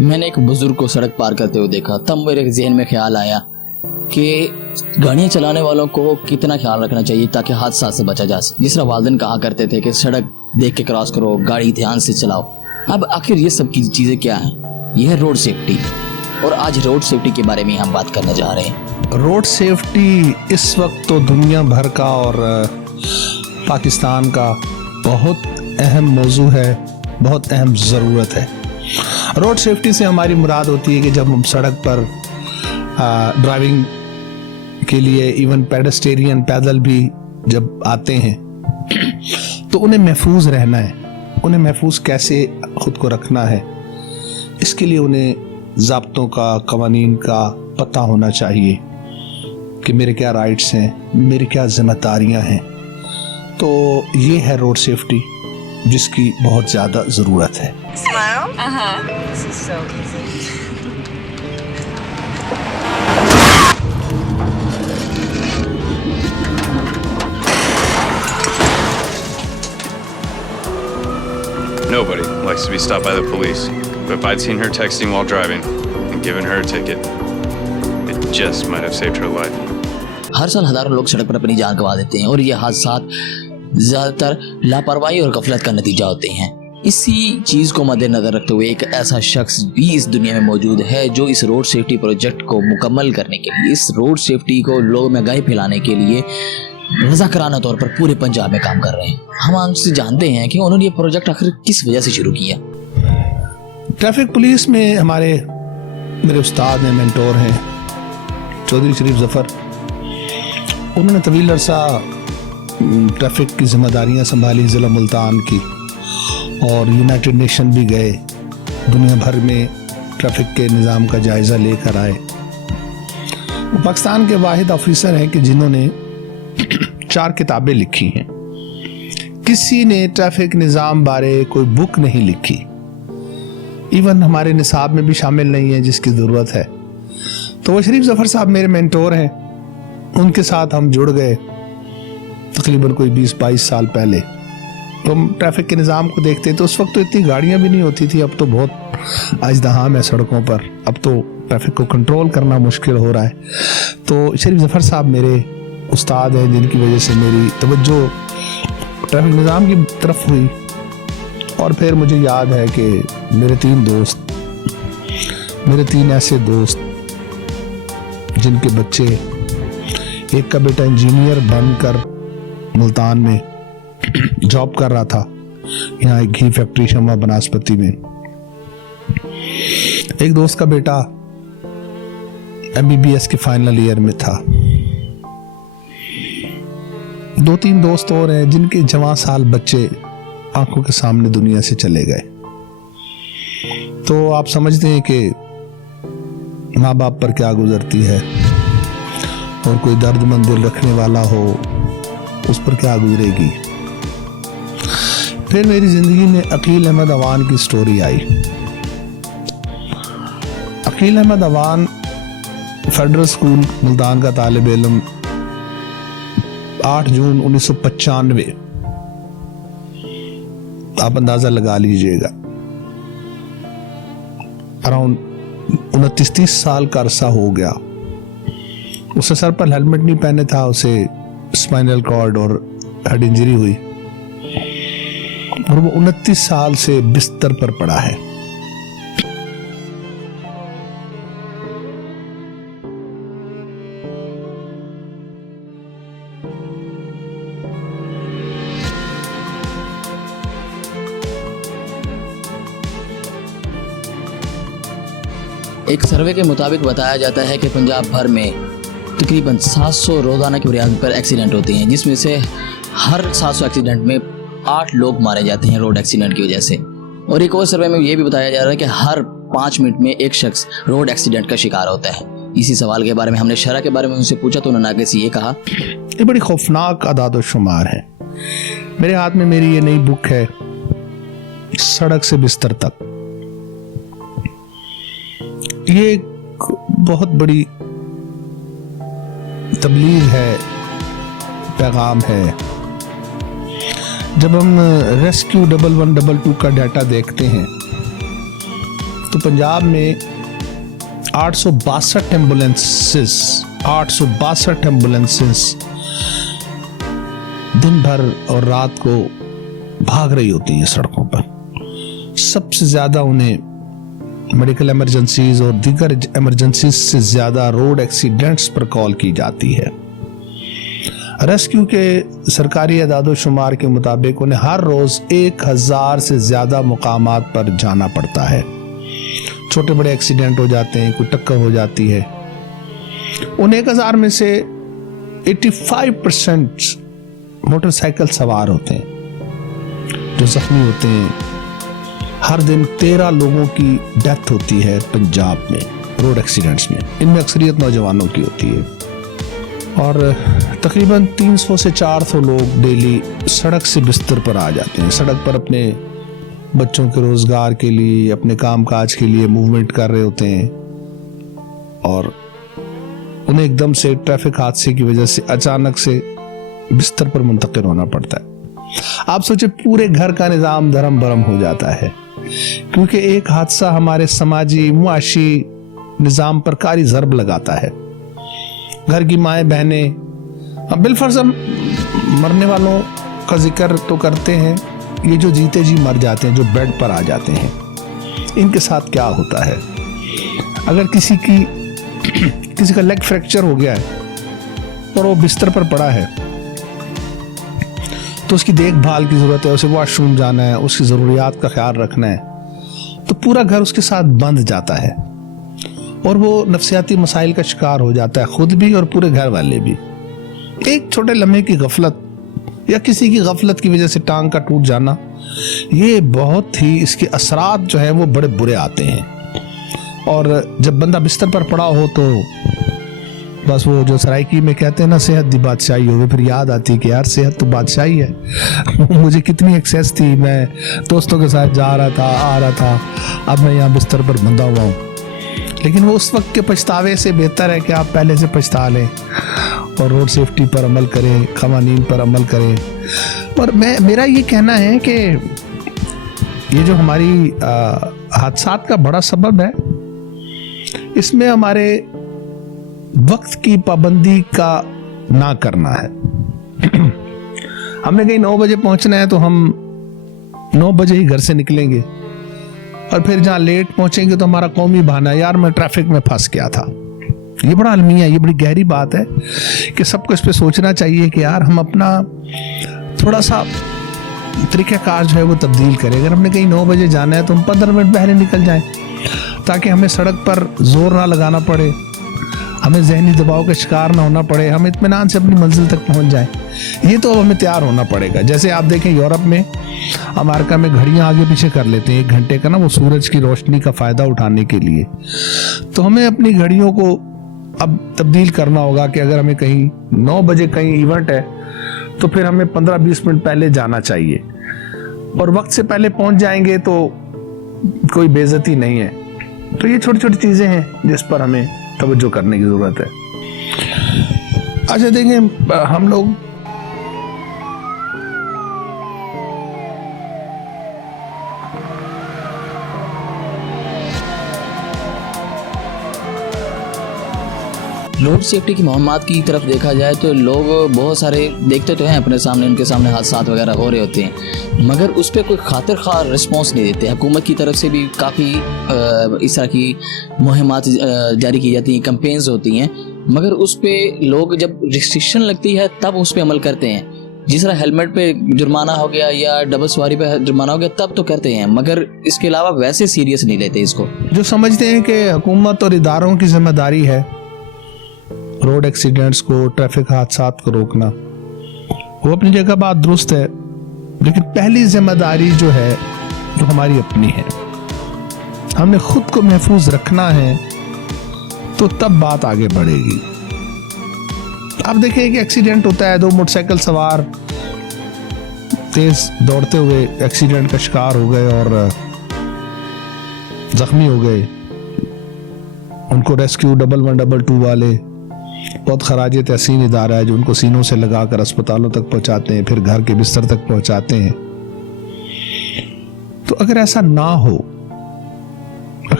मैंने एक बुजुर्ग को सड़क पार करते हुए देखा। तब मेरे जहन में ख्याल आया कि गाड़ियां चलाने वालों को कितना ख्याल रखना चाहिए ताकि हादसा से बचा जा सके। जिस तरह वालिदैन कहा करते थे कि सड़क देख के क्रॉस करो, गाड़ी ध्यान से चलाओ। अब आखिर ये सब की चीजें क्या हैं? यह है रोड सेफ्टी, और आज रोड सेफ्टी के बारे में हम बात करने जा रहे हैं। रोड सेफ्टी इस वक्त तो दुनिया भर का और पाकिस्तान का बहुत अहम मौजू है, बहुत अहम ज़रूरत है। रोड सेफ्टी से हमारी मुराद होती है कि जब हम सड़क पर ड्राइविंग के लिए इवन पेडेस्टेरियन पैदल भी जब आते हैं तो उन्हें महफूज रहना है। उन्हें महफूज कैसे खुद को रखना है, इसके लिए उन्हें ज़ाब्तों का, कवानीन का पता होना चाहिए कि मेरे क्या राइट्स हैं, मेरी क्या जिम्मेदारियां हैं। तो ये है रोड सेफ्टी जिसकी बहुत ज़्यादा ज़रूरत है। Smile. This is so easy. Nobody likes to be stopped by the police, but if I'd seen her texting while driving and given her a ticket, it just might have saved her life. हर साल हजारों लोग सड़क पर अपनी जान गंवा देते हैं और ये हादसात ज्यादातर लापरवाही और गफलत का नतीजा होते हैं। इसी चीज को मद्देनजर रखते हुए एक ऐसा शख्स भी इस दुनिया में मौजूद है जो इस रोड सेफ्टी प्रोजेक्ट को मुकम्मल करने के लिए, इस रोड सेफ्टी को लोगों में आगाही फैलाने के लिए रज़ाकाराना तौर पर पूरे पंजाब में काम कर रहे हैं। हम उनसे जानते हैं कि उन्होंने ये प्रोजेक्ट आखिर किस वजह से शुरू किया। ट्रैफिक पुलिस में मेरे उस्ताद हैं, मेंटोर हैं, चौधरी शरीफ जफर। उन्होंने तवील अरसा ट्रैफिक की जिम्मेदारियां संभाली ज़िला मुल्तान की, और यूनाइटेड नेशन भी गए, दुनिया भर में ट्रैफिक के निज़ाम का जायज़ा लेकर आए। वो पाकिस्तान के वाहिद ऑफिसर हैं कि जिन्होंने 4 किताबें लिखी हैं। किसी ने ट्रैफिक निज़ाम बारे कोई बुक नहीं लिखी, इवन हमारे निसाब में भी शामिल नहीं है जिसकी ज़रूरत है। तो वो शरीफ जफर साहब मेरे मेंटोर हैं, उनके साथ हम जुड़ गए तकरीबन कोई 20-22 साल पहले। तो हम ट्रैफिक के निज़ाम को देखते हैं तो उस वक्त तो इतनी गाड़ियाँ भी नहीं होती थी, अब तो बहुत अजदहाम है सड़कों पर, अब तो ट्रैफिक को कंट्रोल करना मुश्किल हो रहा है। तो शरीफ जफर साहब मेरे उस्ताद हैं जिनकी वजह से मेरी तवज्जो ट्रैफिक निज़ाम की तरफ हुई। और फिर मुझे याद है कि मेरे 3 ऐसे दोस्त जिनके बच्चे, एक का बेटा इंजीनियर बनकर मुल्तान में जॉब कर रहा था, यहाँ एक घी फैक्ट्री शमा बनास्पति में। एक दोस्त का बेटा MBBS के फाइनल ईयर में था। 2-3 दोस्त और हैं जिनके जवां साल बच्चे आंखों के सामने दुनिया से चले गए। तो आप समझते हैं कि माँ बाप पर क्या गुजरती है, और कोई दर्दमंद दिल रखने वाला हो उस पर क्या गुजरेगी। फिर मेरी जिंदगी में अकील अहमद अवान की story I. Aqeel Ahmad Awan federal school Multan का तालिब इल्म, 8 जून 1995, आप अंदाजा लगा लीजिएगा, अराउंड 29-30 साल का अरसा हो गया। उसे सर पर हेलमेट नहीं पहने था, उसे स्पाइनल कॉर्ड और हेड इंजरी हुई, और वो 29 साल से बिस्तर पर पड़ा है। एक सर्वे के मुताबिक बताया जाता है कि पंजाब भर में तकरीबन 700 रोजाना की बुनियाद पर एक्सीडेंट होते हैं, जिसमें से हर 700 एक्सीडेंट में 8 लोग मारे जाते हैं रोड एक्सीडेंट की वजह से। और एक और सर्वे में ये भी बताया जा रहा है कि हर 5 मिनट में एक शख्स रोड एक्सीडेंट का शिकार होता है। इसी सवाल के बारे में हमने शरह के बारे में उनसे पूछा तो उन्होंने आगे से ये कहा, ये बड़ी खौफनाक आदाद शुमार है। मेरे हाथ में मेरी ये नई बुक है, सड़क से बिस्तर तक। ये एक बहुत बड़ी तबलीग है, पैगाम है। जब हम रेस्क्यू 1122 का डाटा देखते हैं तो पंजाब में 862 एम्बुलेंसेस दिन भर और रात को भाग रही होती है सड़कों पर। सबसे ज्यादा उन्हें मेडिकल इमरजेंसीज और दीगर इमरजेंसीज से ज्यादा रोड एक्सीडेंट्स पर कॉल की जाती है। रेस्क्यू के सरकारी अदादो शुमार के मुताबिक उन्हें हर रोज 1000 से ज्यादा मुकामात पर जाना पड़ता है। छोटे बड़े एक्सीडेंट हो जाते हैं, कोई टक्कर हो जाती है। उन 1000 में से 85% मोटरसाइकिल सवार होते हैं जो जख्मी होते हैं। हर दिन 13 लोगों की डेथ होती है पंजाब में रोड एक्सीडेंट्स में। इनमें अक्सरियत नौजवानों की होती है और तकरीबन 300 से 400 लोग डेली सड़क से बिस्तर पर आ जाते हैं। सड़क पर अपने बच्चों के रोजगार के लिए, अपने कामकाज के लिए मूवमेंट कर रहे होते हैं और उन्हें एकदम से ट्रैफिक हादसे की वजह से अचानक से बिस्तर पर मुंतकिल होना पड़ता है। आप सोचे पूरे घर का निजाम धर्म भरम हो जाता है, क्योंकि एक हादसा हमारे समाजी मुआशी निजाम पर कारी ज़र्ब लगाता है। घर की माएँ बहनें, अब बिलफर्ज हम मरने वालों का जिक्र तो करते हैं, ये जो जीते जी मर जाते हैं, जो बेड पर आ जाते हैं, इनके साथ क्या होता है? अगर किसी का लेग फ्रैक्चर हो गया है और वो बिस्तर पर पड़ा है तो उसकी देखभाल की जरूरत है, उसे वॉशरूम जाना है, उसकी जरूरियात का ख्याल रखना है, तो पूरा घर उसके साथ बंध जाता है और वो नफ्सियाती मसाइल का शिकार हो जाता है, खुद भी और पूरे घर वाले भी। एक छोटे लम्हे की गफलत या किसी की गफलत की वजह से टांग का टूट जाना, ये बहुत ही इसके असरात जो है वो बड़े बुरे आते हैं। और जब बंदा बिस्तर पर पड़ा हो तो बस वो जो सराइकी में कहते हैं ना, सेहत दी बादशाही हो, फिर याद आती कि यार सेहत तो बादशाही है। मुझे कितनी एक्सेस थी, मैं दोस्तों के साथ जा रहा था, आ रहा था, अब मैं यहाँ बिस्तर पर बंधा हुआ हूँ। लेकिन वो उस वक्त के पछतावे से बेहतर है कि आप पहले से पछता लें और रोड सेफ्टी पर अमल करें, क़वानीन पर अमल करें। और मेरा ये कहना है कि ये जो हमारी हादसात का बड़ा सबब है, इसमें हमारे वक्त की पाबंदी का ना करना है। हमने कहीं 9 बजे पहुंचना है तो हम 9 बजे ही घर से निकलेंगे और फिर जहां लेट पहुंचेंगे तो हमारा कौमी बहाना, यार मैं ट्रैफिक में फंस गया था। ये बड़ा अलमिया, ये बड़ी गहरी बात है कि सबको इस पे सोचना चाहिए कि यार हम अपना थोड़ा सा तरीक़ाकार जो है वो तब्दील करें। अगर हमने कहीं 9 बजे जाना है तो हम 15 मिनट पहले निकल जाएं, ताकि हमें सड़क पर जोर ना लगाना पड़े, हमें जहनी दबाव का शिकार ना होना पड़े, हम इत्मीनान से अपनी मंजिल तक पहुंच जाएं। ये तो अब हमें तैयार होना पड़ेगा। जैसे आप देखें यूरोप में, अमेरिका में घड़ियां आगे पीछे कर लेते हैं 1 घंटे का ना, वो सूरज की रोशनी का फ़ायदा उठाने के लिए। तो हमें अपनी घड़ियों को अब तब्दील करना होगा कि अगर हमें कहीं 9 बजे कहीं इवेंट है तो फिर हमें 15-20 मिनट पहले जाना चाहिए और वक्त से पहले पहुंच जाएंगे तो कोई बेइज्जती नहीं है। तो ये छोटी छोटी चीज़ें हैं जिस पर हमें तवज्जो करने की ज़रूरत है। अच्छा देखें, हम लोग रोड सेफ्टी की मुहिम्मात की तरफ देखा जाए तो लोग बहुत सारे देखते तो हैं अपने सामने, उनके सामने हादसात वगैरह हो रहे होते हैं, मगर उस पर कोई खातिर ख़ार रिस्पॉन्स नहीं देते। हुकूमत की तरफ से भी काफ़ी इस तरह की मुहिम्मात जारी की जाती हैं, कैंपेन्स होती हैं, मगर उस पर लोग जब रिस्ट्रिक्शन लगती है तब उस पर अमल करते हैं। जिस तरह हेलमेट पे जुर्माना हो गया या डबल सवारी पे जुर्माना हो गया तब तो करते हैं, मगर इसके अलावा वैसे सीरियस नहीं लेते इसको। जो समझते हैं कि हुकूमत और इदारों की जिम्मेदारी है रोड एक्सीडेंट्स को, ट्रैफिक हादसात को रोकना, वो अपनी जगह बात दुरुस्त है, लेकिन पहली जिम्मेदारी जो है वो हमारी अपनी है। हमने खुद को महफूज रखना है तो तब बात आगे बढ़ेगी। आप देखिए एक एक्सीडेंट होता है, 2 मोटरसाइकिल सवार तेज दौड़ते हुए एक्सीडेंट का शिकार हो गए और जख्मी हो गए। उनको रेस्क्यू 111-122 वाले, बहुत खराज तहसीन इदारा है जो उनको सीनों से लगाकर अस्पतालों तक पहुंचाते हैं, फिर घर के बिस्तर तक पहुंचाते हैं। तो अगर ऐसा ना हो,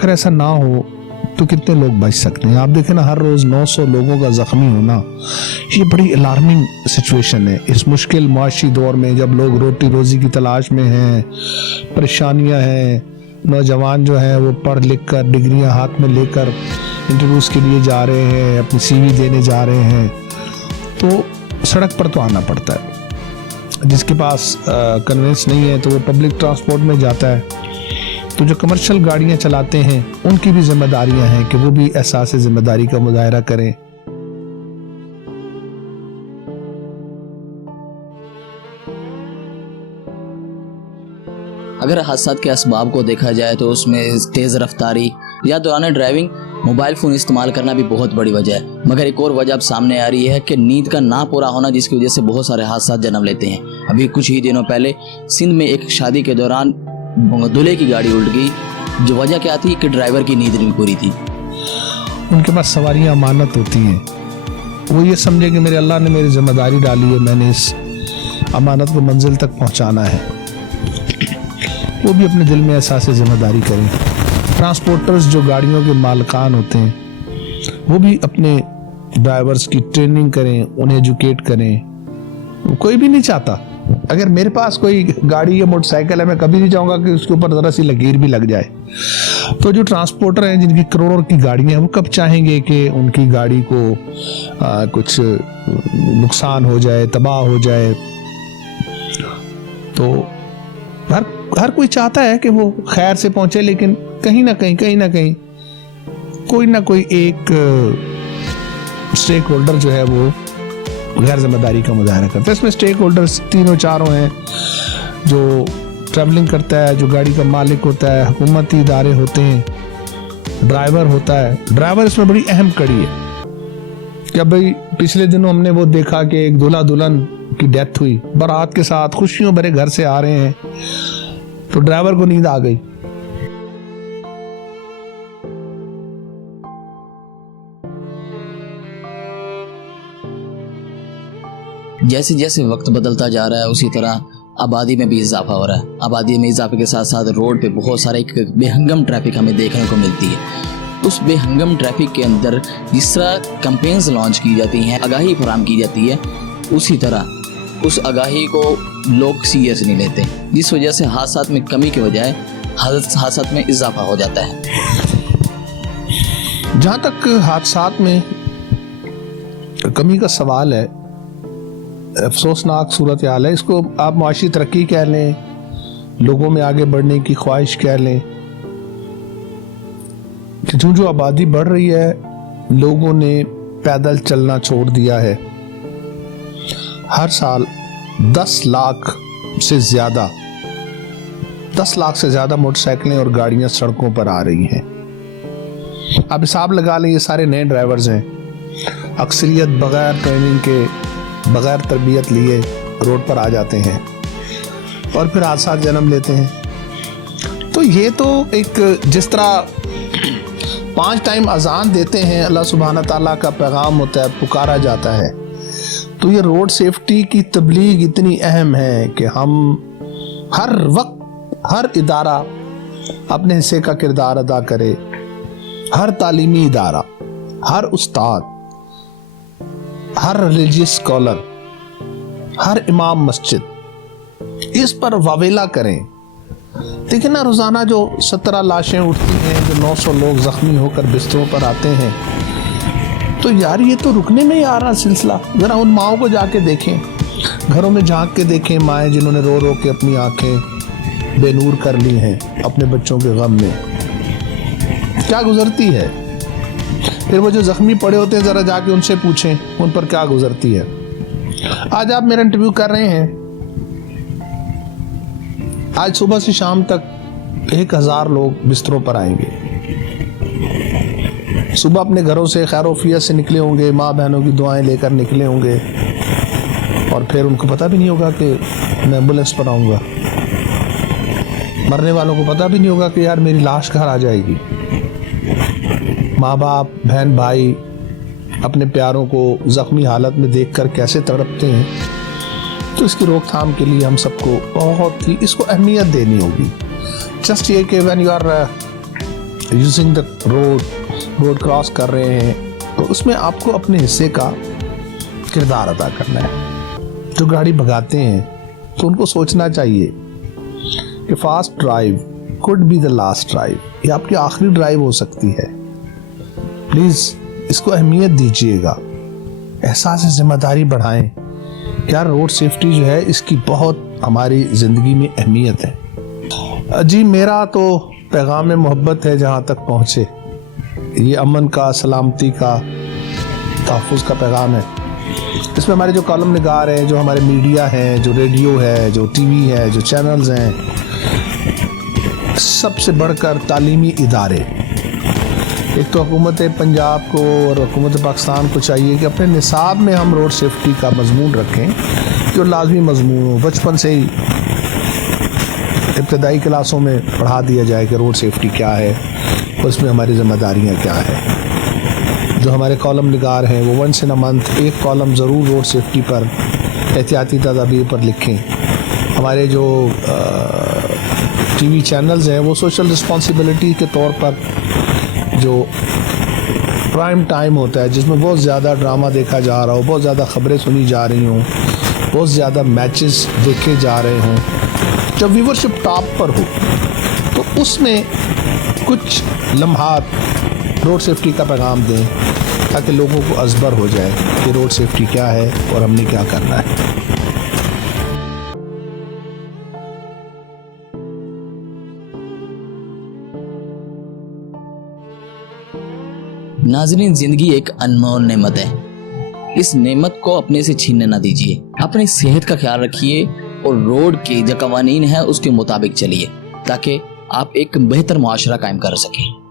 अगर ऐसा ना हो तो कितने लोग बच सकते हैं? आप देखें ना, हर रोज 900 लोगों का जख्मी होना, ये बड़ी अलार्मिंग सिचुएशन है इस मुश्किल मुआशी दौर में, जब लोग रोटी रोजी की तलाश में हैं, परेशानियां हैं, नौजवान जो है वो पढ़ लिख कर डिग्रियां हाथ में लेकर इंटरव्यूज के लिए जा रहे हैं, अपनी CV देने जा रहे हैं, तो सड़क पर तो आना पड़ता है। जिसके पास कन्वेंस नहीं है तो वो पब्लिक ट्रांसपोर्ट में जाता है। तो जो कमर्शियल गाड़ियां चलाते हैं उनकी भी जिम्मेदारियां हैं कि वो भी एहसास जिम्मेदारी का मुजाहरा करें। अगर हादसा के असबाब को देखा जाए तो उसमें तेज़ रफ्तारी या दौरान ड्राइविंग मोबाइल फ़ोन इस्तेमाल करना भी बहुत बड़ी वजह है। मगर एक और वजह अब सामने आ रही है कि नींद का ना पूरा होना, जिसकी वजह से बहुत सारे हादसा जन्म लेते हैं। अभी कुछ ही दिनों पहले सिंध में एक शादी के दौरान दूल्हे की गाड़ी उल्ट गई। जो वजह क्या थी कि ड्राइवर की नींद नहीं पूरी थी। उनके पास सवारियां अमानत होती हैं, वो ये समझे कि मेरे अल्लाह ने मेरी जिम्मेदारी डाली है, मैंने इस अमानत को मंजिल तक पहुंचाना है। वो भी अपने दिल में एहसास जिम्मेदारी करें। ट्रांसपोर्टर्स जो गाड़ियों के मालिकान होते हैं वो भी अपने ड्राइवर्स की ट्रेनिंग करें, उन्हें एजुकेट करें। कोई भी नहीं चाहता, अगर मेरे पास कोई गाड़ी या मोटरसाइकिल है, मैं कभी नहीं चाहूंगा कि उसके ऊपर जरा सी लकीर भी लग जाए। तो जो ट्रांसपोर्टर हैं जिनकी करोड़ों की गाड़ियां हैं, वो कब चाहेंगे कि उनकी गाड़ी को कुछ नुकसान हो जाए, तबाह हो जाए? तो हर कोई चाहता है कि वो खैर से पहुंचे, लेकिन कहीं ना कहीं कोई ना कोई एक स्टेक होल्डर जो है वो गैर जिम्मेदारी का मुजाहरा करता है। इसमें स्टेक होल्डर्स तीनों चारों हैं, जो ट्रैवलिंग करता है, जो गाड़ी का मालिक होता है, हुकूमती इदारे होते हैं, ड्राइवर होता है। ड्राइवर इसमें बड़ी अहम कड़ी है। क्या भाई, पिछले दिनों हमने वो देखा कि एक दूल्हा दुल्हन की डेथ हुई, बारात के साथ खुशियों भरे घर से आ रहे हैं, तो ड्राइवर को नींद आ गई। जैसे जैसे वक्त बदलता जा रहा है उसी तरह आबादी में भी इजाफा हो रहा है। आबादी में इजाफे के साथ साथ रोड पे बहुत सारे एक बेहंगम ट्रैफिक हमें देखने को मिलती है। उस बेहंगम ट्रैफिक के अंदर जिस तरह कैंपेन्स लॉन्च की जाती हैं, आगाही फराहम की जाती है, उसी तरह उस आगाही को लोग सीरियस नहीं लेते, जिस वजह से हादसात में कमी के बजाय हादसात में इजाफा हो जाता है। जहां तक हादसात में कमी का सवाल है, अफसोसनाक सूरत हाल है। इसको आप माशी तरक्की कह लें, लोगों में आगे बढ़ने की ख्वाहिश कह लें, कि जो आबादी बढ़ रही है, लोगों ने पैदल चलना छोड़ दिया है। हर साल 10 लाख से ज्यादा मोटरसाइकिलें और गाड़ियां सड़कों पर आ रही हैं। आप हिसाब लगा लें, ये सारे नए ड्राइवर्स हैं, अक्सरियत बगैर ट्रेनिंग के, बगैर तरबियत लिए रोड पर आ जाते हैं और फिर हादसा जन्म लेते हैं। तो ये तो एक, जिस तरह 5 टाइम अजान देते हैं, अल्लाह सुब्हाना ताला का पैगाम होता है, पुकारा जाता है, तो ये रोड सेफ्टी की तबलीग इतनी अहम है कि हम हर वक्त, हर इदारा अपने हिस्से का किरदार अदा करे। हर तालीमी इदारा, हर उस्ताद, हर रिलीजियस स्कॉलर, हर इमाम मस्जिद इस पर वावेला करें। देखिए ना, रोजाना जो 17 लाशें उठती हैं, जो 900 लोग जख्मी होकर बिस्तरों पर आते हैं, तो यार ये तो रुकने में ही आ रहा सिलसिला। जरा उन माओं को जाके देखें, घरों में झांक के देखें, माएँ जिन्होंने रो रो के अपनी आंखें बेनूर कर ली हैं अपने बच्चों के गम में, क्या गुजरती है। फिर वो जो जख्मी पड़े होते हैं, जरा जाके उनसे पूछें उन पर क्या गुजरती है। आज आप मेरा इंटरव्यू कर रहे हैं, आज सुबह से शाम तक 1000 लोग बिस्तरों पर आएंगे। सुबह अपने घरों से खैरोफियत से निकले होंगे, माँ बहनों की दुआएं लेकर निकले होंगे, और फिर उनको पता भी नहीं होगा कि मैं एम्बुलेंस पर आऊँगा। मरने वालों को पता भी नहीं होगा कि यार मेरी लाश घर आ जाएगी। माँ बाप, बहन भाई अपने प्यारों को जख्मी हालत में देखकर कैसे तड़पते हैं। तो इसकी रोकथाम के लिए हम सबको बहुत ही इसको अहमियत देनी होगी। जस्ट ये कि when you are using the road cross कर रहे हैं, तो उसमें आपको अपने हिस्से का किरदार अदा करना है। जो गाड़ी भगाते हैं तो उनको सोचना चाहिए कि fast drive could be the last drive, ये आपकी आखिरी ड्राइव हो सकती है। प्लीज़ इसको अहमियत दीजिएगा, एहसास जिम्मेदारी बढ़ाएं। यार रोड सेफ्टी जो है इसकी बहुत हमारी ज़िंदगी में अहमियत है। जी मेरा तो पैगाम मोहब्बत है जहाँ तक पहुँचे, ये अमन का, सलामती का, तहफ़्फ़ुज़ का पैगाम है। इसमें हमारे जो कॉलम निगार हैं, जो हमारे मीडिया हैं, जो रेडियो है, जो टीवी है, जो चैनल्स हैं, सबसे बढ़कर तालीमी इदारे, एक तो हुकूमत पंजाब को और हुकूमत पाकिस्तान को चाहिए कि अपने निसाब में हम रोड सेफ्टी का मजमून रखें, जो लाजमी मजमून हो। बचपन से ही इब्तदाई क्लासों में पढ़ा दिया जाए कि रोड सेफ्टी क्या है, उसमें हमारी जिम्मेदारियाँ क्या हैं। जो हमारे कॉलम निगार हैं वो वंस इन अ मंथ एक कॉलम ज़रूर रोड सेफ्टी पर, एहतियाती तदाबीर पर लिखें। हमारे जो टीवी चैनल्स हैं वो सोशल रिस्पॉन्सिबिलिटी के तौर पर जो प्राइम टाइम होता है, जिसमें बहुत ज़्यादा ड्रामा देखा जा रहा हो, बहुत ज़्यादा ख़बरें सुनी जा रही हों, बहुत ज़्यादा मैचेस देखे जा रहे हों, जब व्यूवरशिप टॉप पर हो, तो उसमें कुछ लम्हात रोड सेफ्टी का पैगाम दें ताकि लोगों को अज़बर हो जाए कि रोड सेफ्टी क्या है और हमने क्या करना है। नाज़रीन, जिंदगी एक अनमोल नेमत है। इस नेमत को अपने से छीनने ना दीजिए। अपनी सेहत का ख्याल रखिए और रोड के जो कवानीन है उसके मुताबिक चलिए ताकि आप एक बेहतर मुआशरा कायम कर सकें।